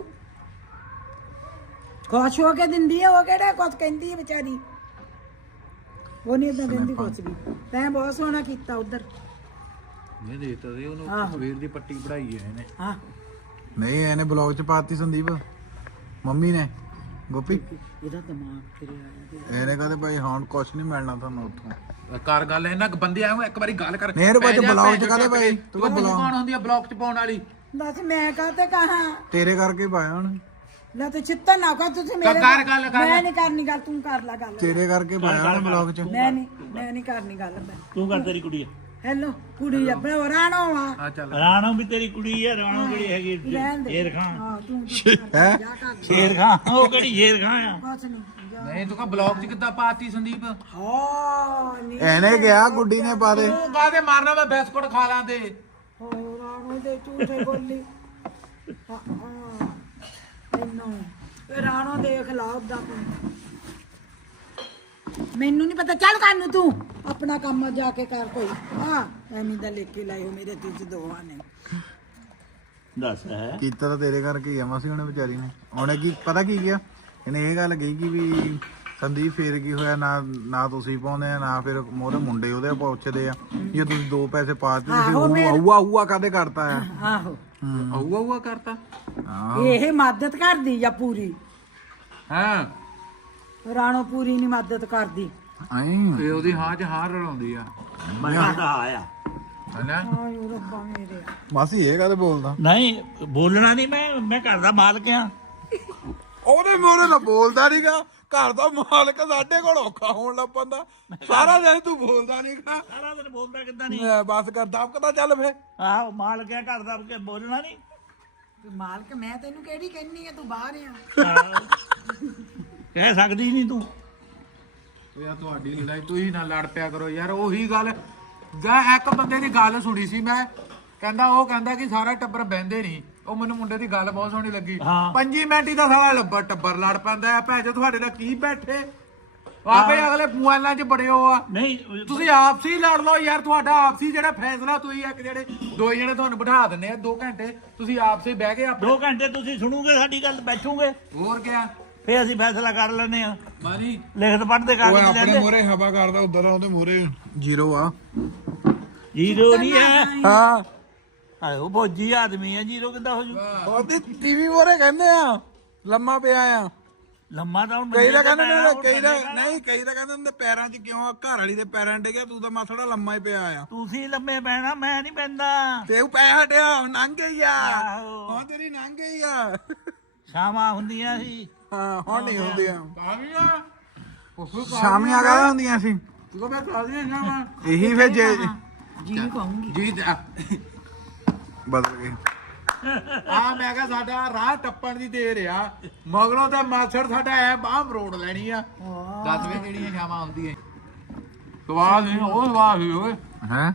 Speaker 1: ਖੁਸ਼ ਹੋ ਕੇ ਦਿੰਦੀ ਆ ਉਹ ਕਿਹੜਾ ਕੁਝ ਕਹਿੰਦੀ ਹੈ ਵਿਚਾਰੀ ਉਹ ਨਹੀਂ ਇਦਾਂ ਦਿੰਦੀ ਕੁਝ ਵੀ ਤੈਂ ਬਹੁਤ ਸੋਹਣਾ ਕੀਤਾ ਉਧਰ
Speaker 4: ਨਹੀਂ ਦੇਤਾ ਸੀ ਉਹਨੂੰ ਸਵੇਰ ਦੀ ਪੱਟੀ ਪੜਾਈ ਹੈ ਇਹਨੇ
Speaker 1: ਹਾਂ
Speaker 3: ਨਹੀਂ ਇਹਨੇ ਬਲੌਗ ਚ ਪਾਤੀ ਸੰਦੀਪ ਮੰਮੀ ਨੇ ਗੋਪੀ
Speaker 1: ਇਹਦਾ ਦਿਮਾਗ ਤੇਰੇ ਆਇਆ
Speaker 3: ਇਹਨੇ ਕਹਦੇ ਭਾਈ ਹੁਣ ਕੁਛ ਨਹੀਂ ਮਿਲਣਾ ਤੁਹਾਨੂੰ ਉੱਥੋਂ
Speaker 4: ਕਰ ਗੱਲ ਇਹਨਾਂ ਬੰਦੇ ਆਏ ਇੱਕ ਵਾਰੀ ਗੱਲ ਕਰ
Speaker 3: ਨਹਿਰ ਵਿੱਚ
Speaker 4: ਪੈ ਜਾ,
Speaker 3: ਬਲੌਗ ਚ
Speaker 4: ਪੈ
Speaker 3: ਕਾਹਦੇ ਭਾਈ
Speaker 4: ਤੂੰ ਕੌਣ ਹੁੰਦੀ ਆ ਬਲੌਗ ਚ ਪਾਉਣ ਵਾਲੀ
Speaker 1: ਦੱਸ ਮੈਂ ਕਾਹਤੇ ਕਹਾਂ
Speaker 3: ਤੇਰੇ ਕਰਕੇ ਪਾਇਆ ਹੁਣ
Speaker 1: ਲੈ ਤੇ ਚਿੱਤਾ ਨਾ ਕਰ ਤੁਸੀਂ ਮੇਰੇ
Speaker 4: ਕਰ ਗੱਲ ਕਰ
Speaker 1: ਮੈਂ ਨਹੀਂ ਕਰਨੀ ਗੱਲ ਤੂੰ ਕਰ ਲੈ ਗੱਲ
Speaker 3: ਤੇਰੇ ਕਰਕੇ ਪਾਇਆ ਹੁਣ ਬਲੌਗ ਚ
Speaker 1: ਮੈਂ ਨਹੀਂ ਕਰਨੀ ਗੱਲ ਮੈਂ
Speaker 2: ਤੂੰ ਕਰ ਤੇਰੀ ਕੁੜੀ ਆ
Speaker 1: ਹੈਲੋ ਕੁੜੀ ਆ ਬੜਾ ਰਾਣੋ ਆ
Speaker 4: ਆ ਚੱਲ
Speaker 2: ਰਾਣੋ ਵੀ ਤੇਰੀ ਕੁੜੀ ਹੈ ਰਾਣੋ ਕਿਹੜੀ ਹੈਗੀ
Speaker 1: ਰਹਿਣ ਦੇ
Speaker 2: ਸ਼ੇਰ ਖਾਨ
Speaker 1: ਹਾਂ ਤੂੰ
Speaker 3: ਹੈ
Speaker 1: ਜਾ ਕਰ
Speaker 2: ਸ਼ੇਰ ਖਾਨ ਉਹ ਕਿਹੜੀ ਸ਼ੇਰ ਖਾਨ ਆ
Speaker 1: ਕੁਛ ਨਹੀਂ ਜਾ
Speaker 4: ਨਹੀਂ ਤੂੰ ਕਾ ਬਲੌਗ ਚ ਕਿੱਦਾਂ ਪਾਤੀ ਸੰਦੀਪ
Speaker 1: ਹਾਂ ਨਹੀਂ
Speaker 3: ਇਹਨੇ ਗਿਆ ਗੁੱਡੀ ਨੇ ਪਾ ਦੇ
Speaker 4: ਤੂੰ ਕਾਹਦੇ ਮਾਰਨਾ ਮੈਂ ਬਿਸਕੁਟ ਖਾ ਲਾਂ ਤੇ
Speaker 1: ਹੋ ਰਾਣੋ ਦੇ ਝੂਠੇ ਬੋਲੀ ਹਾਂ ਇਹਨੂੰ ਇਹ ਰਾਣੋ ਦੇਖ ਲਾ ਉਦਾਂ ਤੂੰ ਮੈਨੂੰ ਨਹੀਂ ਪਤਾ ਚੱਲ ਕਰ ਨੂੰ ਤੂੰ ਆਪਣਾ ਕੰਮ ਜਾ ਕੇ ਕਰ ਕੋਈ ਹਾਂ ਐਵੇਂ ਦਾ ਲੈ ਕੇ ਲਾਇਓ ਮੇਰੇ ਤੇ ਦੋਵਾਂ ਨੇ
Speaker 2: ਦੱਸ ਹੈ
Speaker 3: ਕੀਤਾ ਤਾਂ ਤੇਰੇ ਕਰਕੇ ਹੀ ਆ ਮਾਸੀ ਉਹਨੇ ਵਿਚਾਰੀ ਨੇ ਉਹਨੇ ਕੀ ਪਤਾ ਕੀ ਗਿਆ ਇਹਨੇ ਇਹ ਗੱਲ ਕਹੀ ਕਿ ਵੀ ਸੰਦੀਪ ਫੇਰ ਕੀ ਹੋਇਆ ਨਾ ਤੁਸੀਂ ਪਾਉਂਦੇ ਆ ਨਾ ਫਿਰ ਮੋਰੇ ਮੁੰਡੇ ਉਹਦੇ ਪੁੱਛਦੇ ਆ ਜੇ ਤੁਸੀਂ 2 ਪੈਸੇ ਪਾਤੇ ਤੁਸੀਂ ਆਊਆ ਕਾਦੇ ਕਰਤਾ ਆ
Speaker 1: ਆਹੋ
Speaker 4: ਆਊਆ ਕਰਤਾ
Speaker 1: ਇਹ ਮਦਦ ਕਰਦੀ ਆ ਪੂਰੀ
Speaker 4: ਹਾਂ
Speaker 1: ਰਾਣੋ ਪੂਰੀ ਨਹੀਂ ਮਦਦ ਕਰਦੀ
Speaker 3: ਆਈ
Speaker 4: ਤੇ ਉਹਦੀ ਹਾਂ ਚ ਹਾਰ ਰਲਾਉਂਦੀ ਆ
Speaker 2: ਮੈਂ ਤਾਂ ਆਇਆ
Speaker 4: ਹਨਾ
Speaker 1: ਆਇਓ ਰੱਬਾ ਮੇਰੇ
Speaker 3: ਮਾਸੀ ਇਹ ਕਾਦੇ ਬੋਲਦਾ
Speaker 2: ਨਹੀਂ ਬੋਲਣਾ ਨਹੀਂ ਮੈਂ ਘਰ ਦਾ ਮਾਲਕ ਆ
Speaker 3: ਉਹਦੇ ਮੋਰੇ ਨਾ ਬੋਲਦਾ ਨਹੀਂਗਾ ਘਰ ਦਾ ਮਾਲਕ ਸਾਡੇ ਕੋਲ ਔਖਾ ਹੋਣ ਲੱਗ ਪੈਂਦਾ ਸਾਰਾ ਦਿਨ ਤੂੰ ਬੋਲਦਾ ਨਹੀਂਗਾ
Speaker 2: ਸਾਰਾ ਦਿਨ ਬੋਲਦਾ ਕਿੱਦਾਂ ਨਹੀਂ
Speaker 3: ਬਸ ਕਰ ਦਬਕਦਾ ਚੱਲ ਫੇ
Speaker 2: ਆਹੋ ਮਾਲਕ ਆ ਘਰ ਦਾ ਕਿ ਬੋਲਣਾ ਨਹੀਂ
Speaker 1: ਮਾਲਕ ਮੈਂ ਤੈਨੂੰ ਕਿਹੜੀ ਕਹਿੰਨੀ ਆ ਤੂੰ ਬਾਹਰ ਆ
Speaker 2: ਆਹੋ। ਕਹਿ ਸਕਦੀ ਨਹੀਂ ਤੂੰ
Speaker 4: ਯਾਰ ਤੁਹਾਡੀ ਲੜਾਈ ਤੁਸੀਂ ਨਾ ਲੜ ਪਿਆ ਕਰੋ ਯਾਰ ਉਹੀ ਗੱਲ ਇੱਕ ਬੰਦੇ ਦੀ ਗੱਲ ਸੁਣੀ ਸੀ ਮੈਂ ਕਹਿੰਦਾ ਕਿ ਸਾਰਾ ਟੱਬਰ ਬਹਿੰਦੇ ਨਹੀਂ ਉਹ ਮੈਨੂੰ ਮੁੰਡੇ ਦੀ ਗੱਲ ਬਹੁਤ ਸੋਹਣੀ ਲੱਗੀ
Speaker 2: ਹਾਂ।
Speaker 4: 5 ਮਿੰਟ ਹੀ ਤਾਂ ਸਾਰਾ ਟੱਬਰ ਲੜ ਪੈਂਦਾ ਆ ਭੈਜੋ ਤੁਹਾਡੇ ਨਾਲ ਕੀ ਬੈਠੇ ਆਪੇ ਅਗਲੇ ਮੋਬਾਈਲਾਂ 'ਚ ਬੜੇ ਹੋ ਆ
Speaker 2: ਨਹੀਂ
Speaker 4: ਤੁਸੀਂ ਆਪਸੀ ਲੜ ਲਓ ਯਾਰ ਤੁਹਾਡਾ ਆਪਸੀ ਜਿਹੜਾ ਫੈਸਲਾ ਤੁਸੀਂ ਇੱਕ ਜਿਹੜੇ 2 ਜਣੇ ਤੁਹਾਨੂੰ ਬਿਠਾ ਦਿੰਦੇ ਆ 2 ਘੰਟੇ ਤੁਸੀਂ ਆਪਸੇ ਬਹਿ ਕੇ
Speaker 2: 2 ਘੰਟੇ ਤੁਸੀਂ ਸੁਣੋਗੇ ਸਾਡੀ ਗੱਲ ਬੈਠੋਗੇ
Speaker 4: ਹੋਰ ਕਿਆ
Speaker 2: ਫੇਰ ਅਸੀਂ ਫੈਸਲਾ ਕਰ ਲੈਨੇ ਆ
Speaker 4: ਮਾਰੀ
Speaker 2: ਲਿਖਤ ਪੜ੍ਹਦੇ
Speaker 3: ਉਹ
Speaker 2: ਕਾਗਜ਼
Speaker 3: ਆਪਣੇ
Speaker 2: ਲੈਂਦੇ
Speaker 3: ਮੋਰੇ ਹਵਾ ਕਰਦਾ ਉਧਰ ਉਹਦੇ ਮੋਰੇ 0 ਆ
Speaker 2: ਜੀਰੋ ਨਹੀਂ ਹੈ
Speaker 3: ਹਾਂ
Speaker 2: ਆਇਓ ਫੌਜੀ ਆਦਮੀ ਆ ਜੀਰੋ ਕਿੱਦਾਂ ਹੋ ਜੂ
Speaker 3: ਉਹਦੀ ਟੀਵੀ ਮੋਰੇ ਕਹਿੰਦੇ ਆ ਲੰਮਾ ਪਿਆ ਆ
Speaker 2: ਲੰਮਾ ਤਾਂ ਹੁਣ
Speaker 3: ਕਈ ਤਾਂ ਕਹਿੰਦੇ
Speaker 2: ਪੈਣਾ,
Speaker 3: ਨੇ
Speaker 2: ਉਹ
Speaker 3: ਕਈ ਤਾਂ
Speaker 2: ਥੱਲੇ
Speaker 3: ਨਹੀਂ ਕਈ ਤਾਂ ਕਹਿੰਦੇ ਹੁੰਦੇ ਪੈਰਾਂ 'ਚ ਕਿਉਂ ਆ ਘਰ ਵਾਲੀ ਦੇ ਪੈਰਾਂ 'ਚ ਡਿੱਗਿਆ ਤੂੰ ਤਾਂ ਮਾਸੜਾ ਲੰਮਾ ਹੀ ਪਿਆ ਆ
Speaker 2: ਤੁਸੀਂ ਲੰਮੇ ਪੈਣਾ ਮੈਂ ਨਹੀਂ ਪੈਂਦਾ
Speaker 3: ਤੇ ਉਹ ਪੈ ਹਟਿਆ ਨੰਗ ਗਈ ਆ
Speaker 2: ਆਹੋ।
Speaker 3: ਹੁਣ ਤੇਰੀ ਨੰਗ ਗਈ ਆ
Speaker 2: ਸ਼ਾਮਾਂ ਹੁੰਦੀਆਂ ਸੀ
Speaker 3: ਹਾਂ ਹੁਣ ਨਹੀਂ ਹੁੰਦੀਆਂ
Speaker 4: ਕਾਹਦੀਆਂ
Speaker 3: ਸ਼ਾਮੀਆਂ ਕਾਹਦਾ ਹੁੰਦੀਆਂ ਸੀ
Speaker 4: ਤੂੰ ਮੈਂ ਕਾਹਦੀਆਂ ਜਾਵਾਂ
Speaker 3: ਇਹੀ ਫਿਰ ਜੇ
Speaker 1: ਜੀ ਕਹੂੰਗੀ
Speaker 4: ਜੀ
Speaker 3: ਬਦਲ ਗਏ
Speaker 4: ਆ ਮੈਂ ਕਿਹਾ ਸਾਡਾ ਰਾਹ ਟੱਪਣ ਦੀ ਦੇਰ ਆ ਮਗਰੋਂ ਤੇ ਮਾਸੜ ਸਾਡਾ ਐ ਬਾਹਮ ਰੋਡ ਲੈਣੀ ਆ 10 ਵਜੇ ਜਿਹੜੀਆਂ ਸ਼ਾਮਾਂ ਆਉਂਦੀਆਂ ਸਵਾਦ ਨਹੀਂ ਉਹ ਸਵਾਦ ਹੀ ਓਏ
Speaker 3: ਹੈ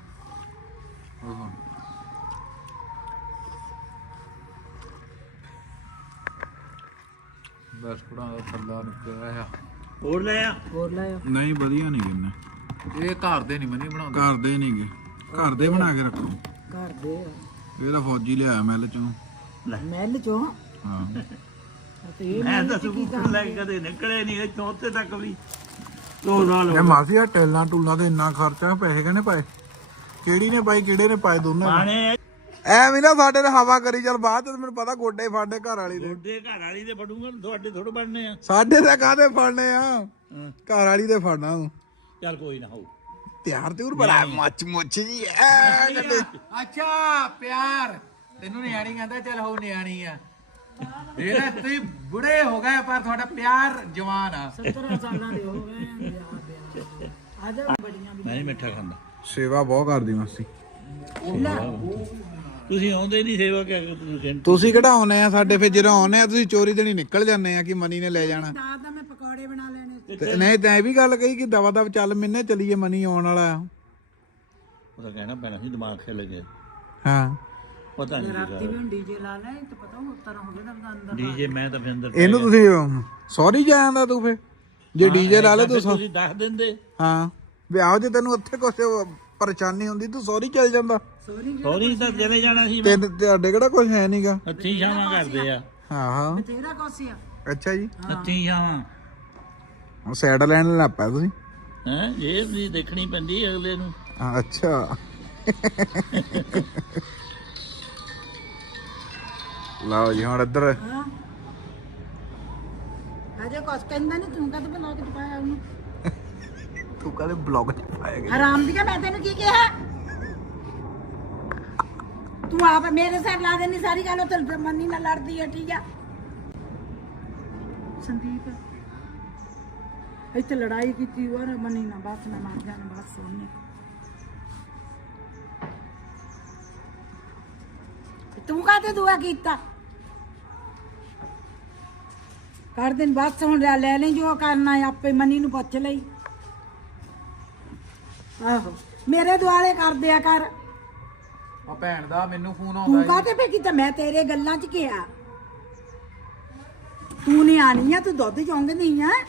Speaker 4: ਬਸ ਕੁੜਾ ਦਾ ਥੱਲਾ ਨਿਕਲਿਆ ਆ
Speaker 2: ਹੋਰ ਲੈ ਆ
Speaker 1: ਹੋਰ ਲਾਇਓ
Speaker 3: ਨਹੀਂ ਵਧੀਆ ਨਹੀਂ ਕਿੰਨੇ
Speaker 4: ਇਹ ਘਰ ਦੇ ਨਹੀਂ ਮਨੀ ਬਣਾਉਂਦੇ
Speaker 3: ਘਰ ਦੇ ਨਹੀਂਗੇ ਘਰ ਦੇ ਬਣਾ ਕੇ ਰੱਖੋ
Speaker 1: ਘਰ ਦੇ ਆ
Speaker 3: ਇਹ ਤਾਂ ਫੌਜੀ ਲਿਆਇਆ ਮੈਲ ਚੋਂ
Speaker 1: ਮਹਿਲ ਚੋਂ
Speaker 4: ਹਾਂ
Speaker 1: ਤੇ ਇਹ
Speaker 2: ਮੈਂ ਤਾਂ ਸਕੂਟਰ ਲੈ ਕੇ ਕਦੇ ਨਿਕਲੇ ਨਹੀਂ ਇੱਥੋਂ ਉੱਥੇ ਤੱਕ ਵੀ 2 ਸਾਲ
Speaker 3: ਇਹ ਮਾਸੀ ਆ ਟੈਲਾਂ ਟੂਲਾਂ ਤੇ ਇੰਨਾ ਖਰਚਾ ਪੈਸੇ ਕਿਹਨੇ ਪਾਏ ਕਿਹੜੀ ਨੇ ਪਾਈ ਕਿਹੜੇ ਨੇ ਪਾਏ ਦੋਨਾਂ
Speaker 2: ਪਾਣੇ
Speaker 3: ਐਵੇਂ ਨਾ ਸਾਡੇ ਤੇ ਹਵਾ ਕਰੀ ਚੱਲ ਬਾਅਦ ਚ ਮੈਨੂੰ ਪਤਾ ਗੋਡੇ ਫਾੜੇ ਘਰ ਵਾਲੀ ਦੇ
Speaker 2: ਗੋਡੇ ਘਰ ਵਾਲੀ ਦੇ ਫੜੂਗਾ ਤੁਹਾਡੇ ਥੋੜੇ ਬਣਨੇ ਆ
Speaker 3: ਸਾਡੇ ਤਾਂ ਕਾਹਦੇ ਫੜਨੇ ਆ ਘਰ ਵਾਲੀ ਦੇ ਫੜਨਾ ਤੂੰ
Speaker 2: ਚੱਲ ਕੋਈ ਨਾ ਹੋਊ
Speaker 3: ਤਿਆਰ ਤੇ ਬੜਾ ਮੱਚ ਮੁੱਛ ਜੀ ਐ ਗੱਲੇ
Speaker 4: ਅੱਛਾ ਪਿਆਰ ਤੈਨੂੰ ਨਿਆਣੀ ਕਹਿੰਦਾ ਚੱਲ ਹੋ ਨਿਆਣੀ ਆ ਇਹ ਨਾ ਤੁਸੀਂ ਬੁੜੇ ਹੋ ਗਏ ਪਰ ਤੁਹਾਡਾ ਪਿਆਰ ਜਵਾਨ ਆ
Speaker 1: 17 ਸਾਲਾਂ ਦੇ ਹੋ ਗਏ ਆ ਜਾ ਬੜੀਆਂ
Speaker 2: ਮੈਂ ਨਹੀਂ ਮਿੱਠਾ ਖਾਂਦਾ
Speaker 3: ਸੇਵਾ ਬਹੁਤ ਕਰਦੀ ਮਾਸੀ
Speaker 2: ਤੁਸੀਂ ਆਉਂਦੇ ਨਹੀਂ ਸੇਵਾ ਕਿ
Speaker 3: ਤੁਸੀਂ ਕਿਹੜਾ ਆਉਨੇ ਆ ਸਾਡੇ ਫਿਰ ਜਦੋਂ ਆਉਨੇ ਆ ਤੁਸੀਂ ਚੋਰੀ ਦੇਣੀ ਨਿਕਲ ਜਾਂਦੇ ਆ ਕਿ ਮਨੀ ਨੇ ਲੈ ਜਾਣਾ
Speaker 1: ਦਾਦਾ ਮੈਂ ਪਕੌੜੇ ਬਣਾ ਲੈਣੇ
Speaker 3: ਤੇ ਨਹੀਂ ਤੈਂ ਵੀ ਗੱਲ ਕਹੀ ਕਿ ਦਵਾ ਦਵ ਚੱਲ ਮਿੰਨੇ ਚਲੀਏ ਮਨੀ ਆਉਣ ਵਾਲਾ ਆ।
Speaker 2: ਉਹਦਾ ਕਹਿਣਾ ਪੈਣਾ ਸੀ ਦਿਮਾਗ ਖਿਲ ਗਿਆ
Speaker 3: ਹਾਂ
Speaker 2: ਪਤਾ ਨਹੀਂ
Speaker 1: ਰਾਤੀ ਵੀ ਹੁਣ ਡੀਜੇ ਲਾ ਲੈ ਤੇ ਪਤਾ ਹੋਰ ਤਰ੍ਹਾਂ ਹੋ ਗਿਆ ਤਾਂ ਅੰਦਰ
Speaker 2: ਡੀਜੇ ਮੈਂ ਤਾਂ ਫਿਰ ਅੰਦਰ
Speaker 3: ਇਹਨੂੰ ਤੁਸੀਂ ਸੌਰੀ ਜਾਂਦਾ ਤੂੰ ਫੇ ਜੇ ਡੀਜੇ ਲਾ ਲੈ ਤੂੰ
Speaker 2: ਤੁਸੀਂ ਦੱਸ ਦਿੰਦੇ
Speaker 3: ਹਾਂ ਵਿਆਹ 'ਚ ਤੈਨੂੰ ਉੱਥੇ ਕੁਛ ਪਰੇਸ਼ਾਨੀ ਹੁੰਦੀ ਤੂੰ ਸੌਰੀ ਚੱਲ ਜਾਂਦਾ
Speaker 2: ਸੌਰੀ ਤਾਂ ਚਲੇ ਜਾਣਾ ਸੀ ਮੈਂ
Speaker 3: ਤੇ ਤੁਹਾਡੇ ਕਿਹੜਾ ਕੁਝ ਹੈ ਨਹੀਂਗਾ
Speaker 2: ਹੱਥੀਂ ਛਾਵਾਂ ਕਰਦੇ ਆ
Speaker 3: ਹਾਂ ਹਾਂ
Speaker 1: ਤੇਰਾ ਕੋਸਿਆ
Speaker 3: ਅੱਛਾ ਜੀ
Speaker 2: ਹੱਥੀਂ ਛਾਵਾਂ
Speaker 3: ਹੁਣ ਸਾਈਡ ਲੈਣ ਲੱਗ ਪਿਆ ਤੁਸੀਂ
Speaker 2: ਹੈ ਇਹ ਵੀ ਦੇਖਣੀ ਪੈਂਦੀ ਅਗਲੇ ਨੂੰ
Speaker 3: ਹਾਂ, ਅੱਛਾ ਲਓ ਜੀ ਹੁਣ ਇੱਧਰ
Speaker 1: ਹਾਂ ਅਜੇ ਕੁਛ ਕਹਿੰਦਾ ਨਹੀਂ ਤੂੰ ਕਦੇ ਬਲੌਗ ਚ ਪਾਇਆ ਉਹਨੂੰ
Speaker 3: ਤੂੰ ਕਦੇ ਬਲੌਗ 'ਚ ਪਾਇਆ ਗਿਆ
Speaker 1: ਹਰਾਮ ਦੀ ਮੈਂ ਤੈਨੂੰ ਕੀ ਕਿਹਾ ਤੂੰ ਆਪ ਮੇਰੇ ਸਿਰ ਲਾ ਦੇਣੀ ਸਾਰੀ ਗੱਲ ਉਹ ਤੇ ਮੰਨੀ ਨਾਲ ਲੜਦੀ ਹੈ ਠੀਕ ਆ ਸੰਦੀਪ ਇੱਥੇ ਲੜਾਈ ਕੀਤੀ ਉਹ ਮੰਨੀ ਨਾਲ ਬਸ ਨਾ ਮਾਰ ਜਾਣ ਬਸ ਉਹਨੇ ਤੂੰ ਕਾਹਤੇ ਦੁਆ ਕੀਤਾ ਕਰ ਦਿਨ ਬਸ ਹੁਣ ਲੈ ਲੈ ਜੋ ਕਰਨਾ ਹੈ ਆਪੇ ਮੰਨੀ ਨੂੰ ਪੁੱਛ ਲਈ ਆਹੋ ਮੇਰੇ ਦੁਆਲੇ ਕਰ ਦਿਆ ਕਰ
Speaker 4: ਆ ਭੈਣ ਦਾ ਮੈਨੂੰ ਫੋਨ
Speaker 1: ਤੂੰ
Speaker 4: ਆਉਂਦਾ
Speaker 1: ਕਾਹਤੇ ਫੇ ਕੀਤਾ ਮੈਂ ਤੇਰੇ ਗੱਲਾਂ 'ਚ ਕਿਹਾ ਤੂੰ ਨਹੀਂ ਆਣੀ ਆ ਤੂੰ ਦੁੱਧ ਚੋਂਗ ਨਹੀਂ ਆ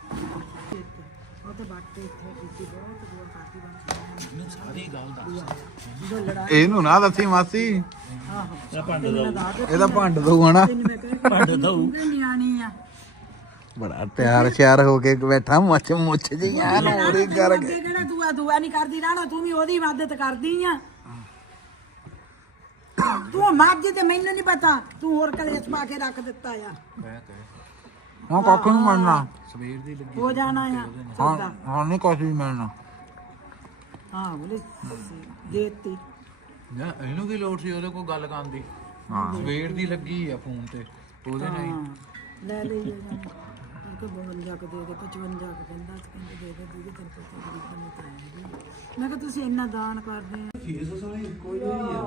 Speaker 1: ਉਹ ਤੇ ਬਾਟੇ ਇੱਥੇ ਕੀਤੀ ਬਹੁਤ ਦੁਆ ਕਰਦੀ ਬਣ
Speaker 2: ਸਾਰੀ ਗੱਲ ਦੱਸ
Speaker 1: ਜੋ ਲੜਾ
Speaker 3: ਇਹਨੂੰ ਨਾ ਦੱਸੀ ਮਾਸੀ
Speaker 1: ਆਹੋ
Speaker 2: ਇਹ ਭੰਡ ਦਊ
Speaker 3: ਇਹਦਾ ਭੰਡ ਦਊ ਹਨਾ
Speaker 1: ਤੈਨੂੰ ਮੈਂ ਕਹਿ
Speaker 2: ਭੰਡ ਦਊ
Speaker 1: ਤੂੰ ਨਿਆਣੀ ਆ
Speaker 3: ਬੜਾ ਤਿਆਰ ਸ਼ਿਆਰ ਹੋ ਕੇ ਬੈਠਾ ਮੁੱਛ ਮੁੱਛ ਜੀ ਐਨ ਹੋਰੀ ਕਰ
Speaker 1: ਅੱਗੇ ਕਿਹੜਾ ਦੁਆ ਨਹੀਂ ਕਰਦੀ ਰਾਣਾ ਤੂੰ ਵੀ ਉਹਦੀ ਮਦਦ ਕਰਦੀ ਆ ਤੂੰ ਮੱਝ ਤੇ ਮੈਨੂੰ ਨਹੀਂ ਪਤਾ ਤੂੰ ਹੋਰ ਕਲੇਸ਼ ਪਾ ਕੇ ਰੱਖ ਦਿੱਤਾ ਆ
Speaker 3: ਹਾਂ ਕੱਖ ਨਹੀਂ ਮੰਨਣਾ
Speaker 4: ਸਵੇਰ ਦੀ ਲੱਗੀ
Speaker 1: ਹੋ ਜਾਣਾ ਆ
Speaker 3: ਹਾਂ
Speaker 1: ਸੌਦਾ
Speaker 3: ਹਾਂ ਨਹੀਂ ਕੁਛ ਵੀ ਮੰਨਣਾ
Speaker 1: ਹਾਂ ਬੋਲੇ ਦੇਤੀ
Speaker 4: ਨਾ ਇਹਨੂੰ ਕੀ ਲੋੜ ਸੀ ਉਹਦੇ ਕੋਲ ਗੱਲ ਕਰਨ ਦੀ
Speaker 3: ਹਾਂ
Speaker 4: ਸਵੇਰ ਦੀ ਲੱਗੀ ਆ ਫੋਨ ਤੇ ਉਹਦੇ ਨਾਲ ਹੀ
Speaker 1: ਹਾਂ ਲੈ ਲਈ ਜਾਣਾ ਕਿ 52 ਕੁ ਦੇ ਦੇ 55 ਕੁ ਕਹਿੰਦਾ ਸੀ ਕਹਿੰਦੇ ਦੇ ਦੇ ਦੀਦੀ ਤੇਰੇ ਕੋਲ ਗਰੀਬਾਂ ਨੂੰ ਤਾਂ ਆਏਗੀ ਮੈਂ ਕਿਹਾ ਤੁਸੀਂ ਇੰਨਾ ਦਾਨ ਕਰਦੇ ਆ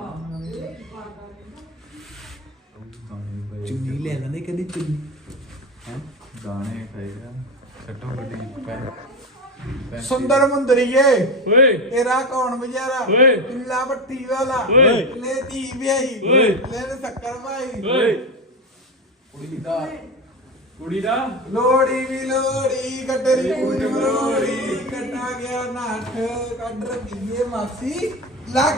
Speaker 3: ਚੁੰਨੀ ਲੈ ਲੈਣੇ ਕਦੀ ਚੁੰਨੀ
Speaker 4: ਦਾਣੇ ਖਾਏਗਾ ਛੱਟੋ ਵੱਡੀ
Speaker 3: ਸੁੰਦਰ ਮੁੰਦਰੀਏ
Speaker 2: ਓਏ
Speaker 3: ਤੇਰਾ ਕੌਣ ਬਜਾਰਾ
Speaker 2: ਓਏ।
Speaker 3: ਕਿੱਲਾ ਭੱਟੀ ਵਾਲਾ
Speaker 2: ਓਏ।
Speaker 3: ਲੈ ਧੀ ਵਿਆਹੀ
Speaker 2: ਓਏ।
Speaker 3: ਲੈ ਸ਼ੱਕਰ ਭਾਈ
Speaker 2: ਓਏ
Speaker 4: ਕੁੜੀ ਦਾ
Speaker 3: ਲੋੜੀ ਵੀ ਲੋੜੀ ਕੱਟਰੀ ਪੂਜ ਮਰੋੜੀ ਕੱਟਾ ਗਿਆ ਨਾਠ ਕੱਢ ਰਖੀਏ ਮਾਸੀ ਲੱਖ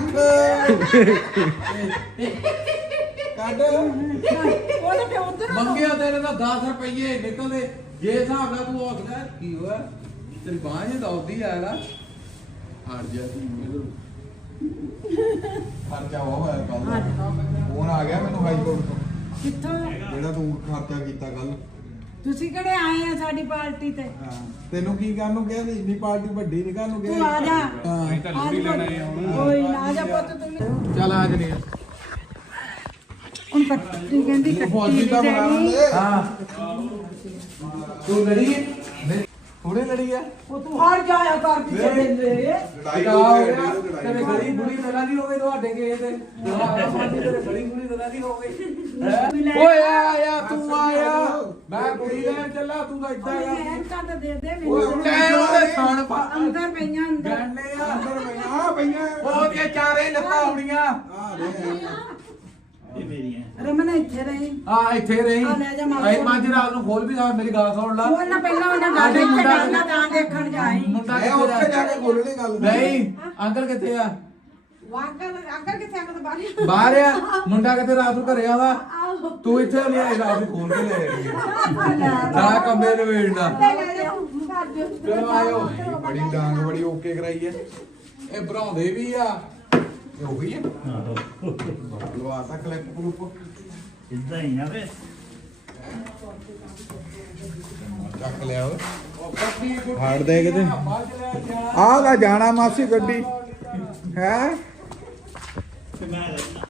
Speaker 3: ਕੱਢ
Speaker 1: ਉਹਦੇ ਤੇ ਉਧਰ
Speaker 4: ਮੰਗਿਆ ਤੇਰੇ ਦਾ 10 ਰੁਪਏ ਨਿਕਲਦੇ ਜੇ ਹਿਸਾਬ ਨਾਲ ਤੂੰ ਆਖਦਾ ਕੀ ਹੋਇਆ ਤੇਰੀ ਬਾਂਹ ਜੇ ਦੌੜਦੀ ਆ ਨਾ ਹਟ ਜਾ ਤੂੰ
Speaker 3: ਖਰਚਾ ਉਹ ਹੋਇਆ ਕੱਲ ਫੋਨ ਆ ਗਿਆ ਮੈਨੂੰ ਹਾਈ ਕੋਰਟ ਤੋਂ
Speaker 1: ਕਿੱਥੋਂ
Speaker 3: ਜਿਹੜਾ ਤੂੰ ਖਰਚਾ ਕੀਤਾ ਕੱਲ
Speaker 1: ਤੁਸੀਂ ਕਿਹੜੇ ਆਏ ਆ ਸਾਡੀ ਪਾਰਟੀ ਤੇ
Speaker 3: ਹਾਂ ਤੈਨੂੰ ਕੀ ਕਰਨ ਨੂੰ ਕਿਹਾ ਸੀ ਇੰਨੀ ਪਾਰਟੀ ਵੱਡੀ ਨਹੀਂ ਕਰਨ ਨੂੰ
Speaker 1: ਤੂੰ
Speaker 3: ਕਿਹਾ
Speaker 1: ਆ ਜਾ
Speaker 3: ਹਾਂ
Speaker 4: ਤਾਂ ਲੋੜੀ ਲੈਣਾ ਹੈ ਹੁਣ
Speaker 1: ਕੋਈ ਨਾ ਆ ਜਾ ਪੁੱਤ ਤੂੰ
Speaker 4: ਚੱਲ ਆ ਜਨੇ
Speaker 1: ਹੁਣ ਕੱਟੀ ਕਹਿੰਦੀ ਕੱਟੀ
Speaker 3: ਫੌਜੀ ਦਾ
Speaker 1: ਨਹੀਂ
Speaker 3: ਬਣਾ
Speaker 1: ਦੇਣੀ।
Speaker 3: ਲੈ
Speaker 4: ਹਾਂ ਤੂੰ ਲੜੀ
Speaker 3: ਥੋੜੇ ਲੜੀ ਆ
Speaker 1: ਉਹ ਤੂੰ ਹਟ ਜਾਇਆ ਕਰ ਪਿੱਛੇ ਦਿੰਦੇ
Speaker 3: ਲੜਾਈ
Speaker 4: ਹੋ ਗਿਆ ਤੇਰੇ ਗਲੀ ਬੁੜੀ ਦਲਾ ਦੀ ਹੋਵੇ ਤੁਹਾਡੇ ਕੇ ਤੇ ਸਾਡੀ ਤੇਰੇ ਗਲੀ ਬੁੜੀ ਦਲਾ ਦੀ ਹੋਵੇ ਓਏ ਆਇਆ ਤੂੰ ਆਇਆ ਮੈਂ ਕੁੜੀ ਲੈਣ ਚੱਲਾ ਤੂੰ ਤਾਂ ਇੱਦਾਂ ਆ
Speaker 1: ਐਨਕਾਂ ਤਾਂ ਦੇ ਦੇ
Speaker 3: ਓਏ
Speaker 1: ਮੈਨੂੰ
Speaker 3: ਟਾਈਮ ਉਹਦੇ
Speaker 4: ਖਾਣ ਪਾ
Speaker 1: ਅੰਦਰ ਪਈਆਂ ਅੰਦਰ
Speaker 4: ਗੰਨੇ ਆ
Speaker 3: ਅੰਦਰ ਪਈਆਂ ਆ ਪਈਆਂ
Speaker 4: ਉਹ ਤੇ ਚਾਰੇ ਲੱਤਾਂ ਆਉਣੀਆਂ
Speaker 3: ਆ ਰੇ
Speaker 2: ਇਹ ਮੇਰੀਆਂ
Speaker 1: ਰਮਨ ਇੱਥੇ ਰਹੀ
Speaker 4: ਆ ਇੱਥੇ ਰਹੀ
Speaker 1: ਆ ਲੈ ਜਾ ਮਾਰ
Speaker 4: ਐ ਪੰਜ ਰਾਤ ਨੂੰ ਖੋਲ ਵੀ ਜਾ ਮੇਰੀ ਗੱਲ ਸੁਣ ਲਾ
Speaker 1: ਉਹ ਨਾ ਪਹਿਲਾਂ ਉਹਨਾਂ ਗੱਲ ਇੱਥੇ ਕਰਨਾ ਤਾਂ ਦੇਖਣ ਜਾਈ
Speaker 4: ਮੁੰਡਾ
Speaker 3: ਮੈਂ ਉੱਥੇ ਜਾ ਕੇ ਬੋਲਣੀ ਗੱਲ
Speaker 4: ਨਹੀਂ ਅੰਕਲ ਕਿੱਥੇ ਆ ਬਾਹਰ ਆ ਮੁੰਡਾ ਕਿਤੇ ਰਾਤ ਨੂੰ ਘਰੇ ਆਉਂਦਾ ਤੂੰ ਇੱਥੇ ਲਿਆਈ ਰਾਤ ਨੂੰ ਖੋਲ ਕੇ ਲੈ ਆਈ ਸਾਰਾ ਕੰਮੇ ਨੂੰ ਵੇੜਦਾ ਚਲੋ ਆਇਓ ਬੜੀ ਡਾਂਗ ਬੜੀ ਓਕੇ ਕਰਾਈ ਹੈ ਇਹ ਭਰਾਉਂਦੇ ਵੀ ਆ ਇਹ ਹੋ ਗਈ ਹੈ ਲਵਾ ਤਾ ਕਲਿੱਪ ਗਰੁੱਪ
Speaker 2: ਇਦਾਂ ਹੀ ਆ ਵੇ
Speaker 4: ਚੱਕ ਲਿਆ ਓਏ ਹਾੜ ਦੇ ਕਿਤੇ ਆਹ ਦਾ ਜਾਣਾ ਮਾਸੀ ਗੱਡੀ ਹੈ
Speaker 2: ਤੇ ਮੈਂ ਰਹਿਣਾ